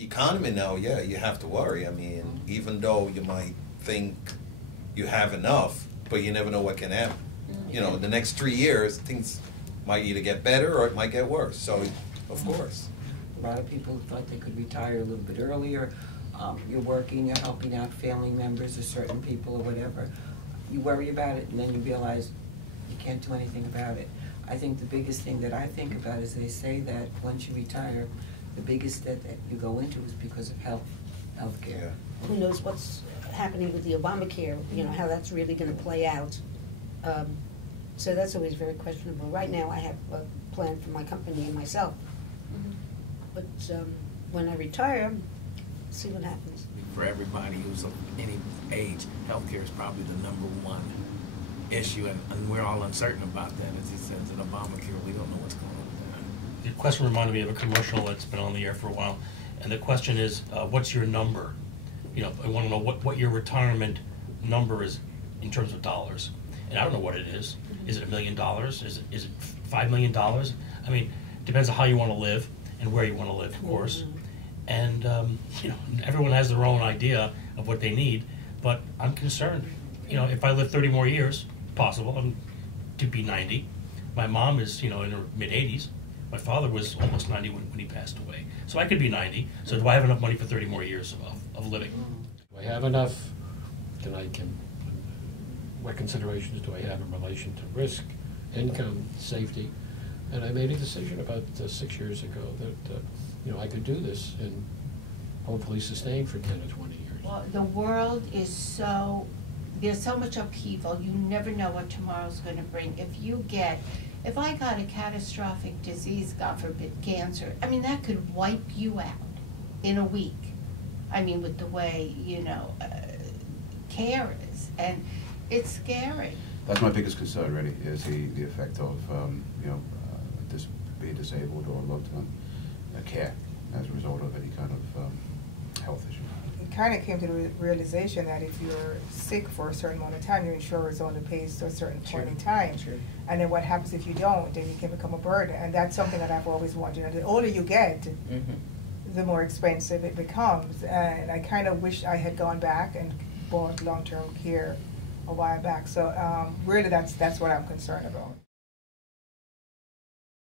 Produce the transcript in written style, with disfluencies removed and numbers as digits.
economy now, yeah, you have to worry. I mean, even though you might think you have enough, but you never know what can happen. You know, the next 3 years, things might either get better or it might get worse. So, of course. A lot of people thought they could retire a little bit earlier. You're working, you're helping out family members or certain people or whatever. You worry about it, and then you realize you can't do anything about it. I think the biggest thing that I think about is they say that once you retire, the biggest debt that you go into is because of health care. Who knows what's happening with the Obamacare, you know, how that's really going to play out. So that's always very questionable. Right now I have a plan for my company and myself. But when I retire, see what happens. For everybody who's of any age, healthcare is probably the #1 issue, and we're all uncertain about that. As he says, in Obamacare, we don't know what's going on with that. The question reminded me of a commercial that's been on the air for a while, and the question is, what's your number? You know, I want to know what your retirement number is in terms of dollars, and I don't know what it is. Is it $1 million? Is it $5 million? I mean, depends on how you want to live and where you want to live, of course. And you know, everyone has their own idea of what they need, but I'm concerned. You know, if I live 30 more years, possible, to be 90. My mom is, you know, in her mid-80s. My father was almost 90 when he passed away. So I could be 90. So do I have enough money for 30 more years of living? Do I have enough? What considerations do I have in relation to risk, income, safety? And I made a decision about 6 years ago that you know, I could do this and hopefully sustain for 10 or 20 years. Well, the world is there's so much upheaval. You never know what tomorrow's going to bring. If I got a catastrophic disease, God forbid, cancer, I mean, that could wipe you out in a week. I mean, with the way, you know, care is, and it's scary. That's my biggest concern, really, is the effect of, you know, being disabled or long-term care as a result of any kind of health issue. It kind of came to the realization that if you're sick for a certain amount of time, your insurance only pays to a certain point in time. And then what happens if you don't? Then you can become a burden. And that's something that I've always wanted. You know, the older you get, the more expensive it becomes. And I kind of wish I had gone back and bought long-term care a while back. So really that's what I'm concerned about.